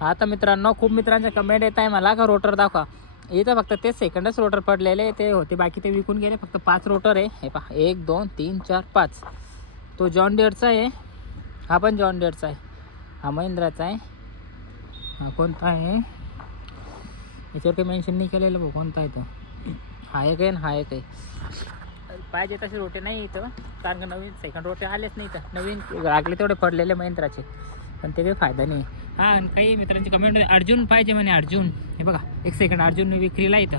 आता मित्रांनो खूप मित्रांच्या कमेंट येत आहे मला का रोटर दाखवा. इथं फक्त ते सेकंडच रोटर पडलेले ते होते, बाकी ते विकून गेले. फक्त 5 रोटर आहे. हे पहा 1 2 3 4 5. तो जॉन डिअरचा आहे, हा पण जॉन डिअरचा आहे, हा महिंद्राचा आहे. हा कोणता आहे याच्यावर काही मेन्शन नाही केलेलं भाऊ कोणता आहे तो. हा एक आहे ना हा एक आहे. पाहिजे तसे रोटे नाही इथं, कारण का नवीन सेकंड रोटे आलेच नाही. तर नवीन लागले तेवढे पडलेले महिंद्राचे, पण ते काही फायदा नाही. हां आणि काही मित्रांची कमेंट होती अर्जुन पाहिजे म्हणे. अर्जुन हे बघा एक सेकंड, अर्जुन विक्रीला इथं.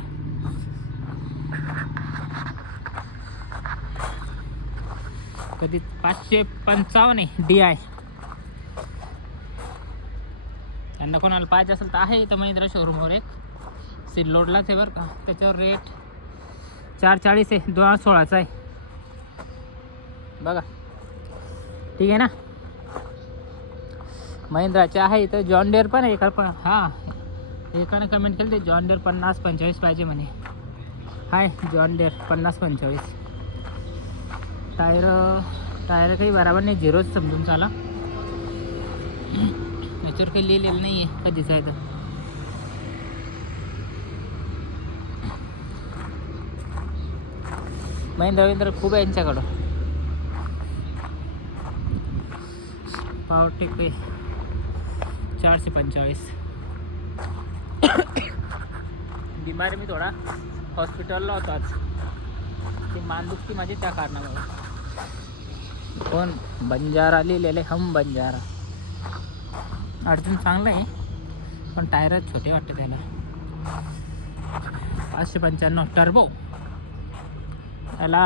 कधी 555 आहे DI. त्यांना कोणाला पाहिजे असेल तर आहे इथं महिंद्रा शोरूमवर एक सिल्लोडलाच आहे बरं का. त्याच्यावर रेट 440 आहे, 2016चा आहे बघा. ठीक आहे ना. महिंद्राचे आहे इथं. जॉन डिअर पण आहे एका पण. हां एकानं कमेंट केली ते जॉन डिअर 50-45 पाहिजे म्हणे. हाय जॉन डिअर 50-45. टायर काही बरोबर नाही, झिरोच समजून चाला. याच्यावर काही लिहिलेलं नाही आहे कधीच आहे तर. महिंद्रा खूप आहे यांच्याकडं. पॉवरटेक 445. बिमारी मी थोडा हॉस्पिटलला होतो आज, ती मानदुखी माझी त्या कारणामुळे. पण बंजारा लिहिलेले हम बंजारा. अर्जुन चांगलं आहे पण टायरच छोटे वाटते त्याला. 595 टर्बो. त्याला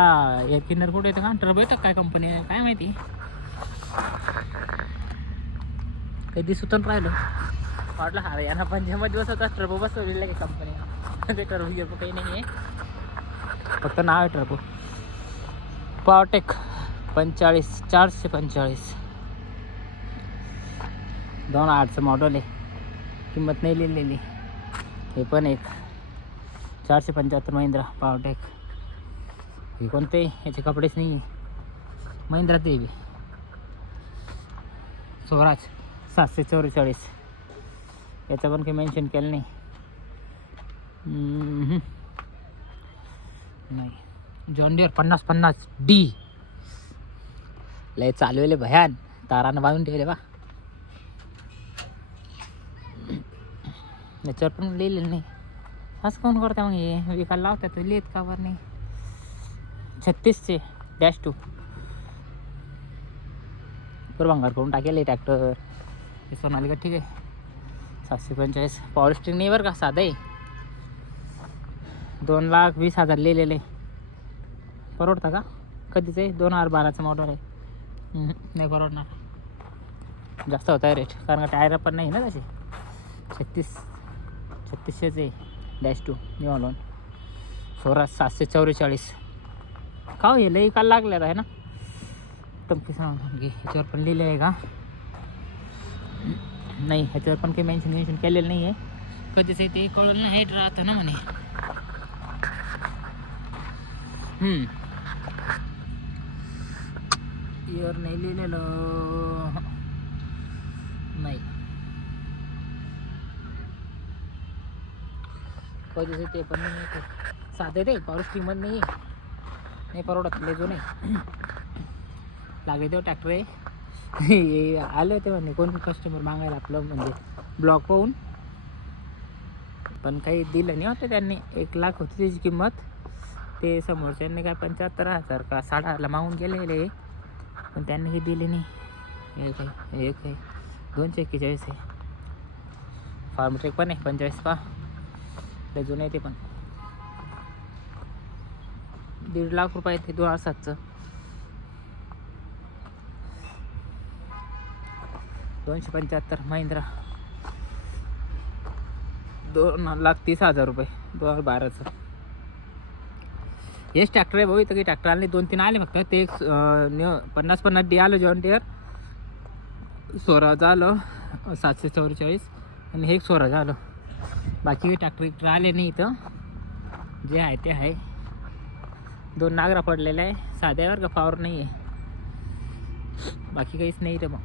एअर क्लिनर कुठे येतं का, टर्बो येतं काय कंपनी आहे काय माहिती. काही दिसून राहिलं वाटलं हरियाणा पंजाबमध्ये बसवता टर्बो बसवलेलं आहे कंपनी. ते टर्बो गिर्बो काही नाही आहे, फक्त नाव आहे टर्बो. पॉवरटेक 445. 2008चं मॉडेल आहे, किंमत नाही लिहिलेली. हे पण एक 475 महिंद्रा पॉवरटेक. हे कोणते याचे कपडेच नाही आहे, महिंद्रा ते बी. स्वराज 744. याचं पण काही मेन्शन केलं नाही. नाही जॉन डिअर 50-50D. लय चालवले भयान, तारानं बांधून ठेवले बा. याच्यावर पण लिहिलेलं नाही. असं कोण करता मग हे विकायला लावतात लिहित का बरं नाही. 36-2 भंगार करून टाकेल ट्रॅक्टर. हे सोनालिका ठीक आहे. 745. पॉवर स्टीरिंग नाही बरं का, साधं आहे. 2,20,000 लिहिलेले. परवडतं का कधीच आहे. 2012चं मॉडेल आहे. नाही परवडणार, जास्त होत आहे रेट, कारण का टायर पण नाही ना तसे. 3600 -2 न्यू हॉलंड. स्वराज 744. का हो हे लई काल लागलेलं आहे ना. टंकी सांग घे. ह्याच्यावर पण लिहिलं आहे का नाही, ह्याच्यावर पण काही मेन्शन केलेलं नाही आहे. कधीच ते कळलं नाही हेट राहतं ना म्हणे. इयर नाही लिहिलेलं नाही. कधीच ते पण नाही. साधे ते पॉवर स्टीमच नाही परवडत. लेजो नाही लागले तेव्हा ट्रॅक्टर आहे. आले होते म्हणे कोण कस्टमर मागायला आपलं म्हणजे ब्लॉक पाहून, पण काही दिलं नाही होतं त्यांनी. 1 लाख होती त्याची किंमत. ते समोरच्यांनी काय 75,000 का 60,000ला मागून गेलेले, पण त्यांनी काही दिले नाही. एक आहे 241 आहे. फार्मट्रेक पण आहे 45 पा. लेजो नाही ते पण 1.5 लाख रुपये ते 2007चं. 275 महिंद्रा 2,30,000 रुपये 2012चं. हेच ट्रॅक्टर आहे भाऊ. इथं काही ट्रॅक्टर आले 2-3 आले फक्त. ते एक 50-50D आलं जॉन डिअर. स्वराज आलं 744 आणि हे एक स्वराज आलं. बाकी ट्रॅक्टर आले नाही इथं. जे आहे ते आहे. 2 नागरा पडलेला आहे साध्यावर का पॉवर नाही आहे, बाकी काहीच नाही इथं. मग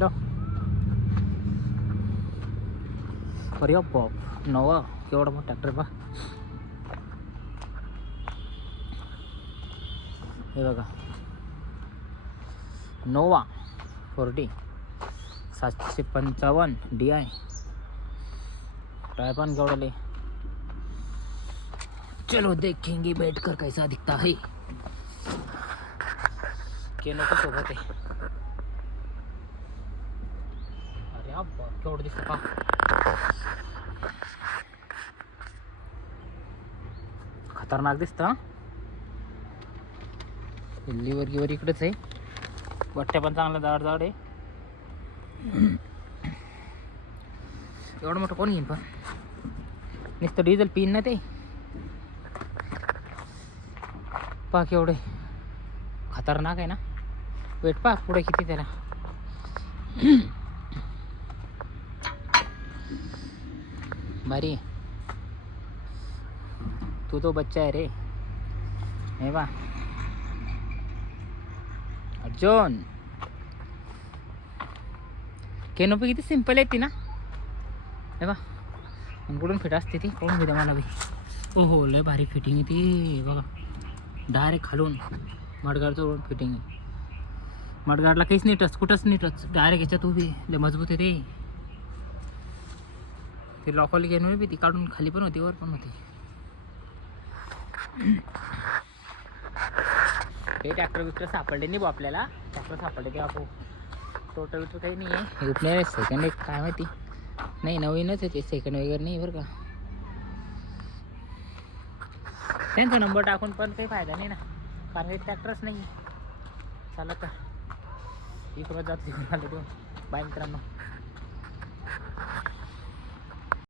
लो अरे बाप नवा केवढा मोठा ट्रॅक्टर बा. हे बघा नोवा 40 755 DI. टायर पण केवढले. चलो देखेंगे बैठकर कैसा दिखता है. केनो को सोबत आहे. अरे बाप केवढं दिसतं पा. खतरनाक दिसतं. लिव्हर इकडेच आहे. बट्ट्या पण चांगला जाड जाड आहे. एवढं मोठं कोण घेईन पण. नुसतं डिझेल पिन ना ते पाक एवढे खतरनाक आहे ना. वेट पा पुढे किती त्याला. भारी तू तो बच्चा आहे रे. हे बा अर्जुन केनोपी किती सिंपल आहे ती ना. हे बा कुठून फिट असते ती कोण घेते मला बी. ओहो लय भारी फिटिंग आहे ती बघा. डायरेक्ट खालून मडगाडचं फिटिंग आहे. मडगाडला काहीच नाही टच कुठंच नाही टच. डायरेक्ट याच्यात उभी लय मजबूत आहे रे. ते लॉकल घेऊन बी ती काढून खाली पण होती वर पण होती. हे ट्रॅक्टर बिक्टर सापडले नाही बा आपल्याला. ट्रॅक्टर सापडले ते आपण टोटल बिक्टर काही नाही आहे. उपने सेकंड एक काय माहिती नाही. नवीनच आहे ते सेकंड वगैरे नाही बरं का. त्यांचा नंबर टाकून पण काही फायदा नाही ना. कारण काही ट्रॅक्टरच नाही. चला तर इकडं जात तिकडून आलो. बाय मित्रांनो.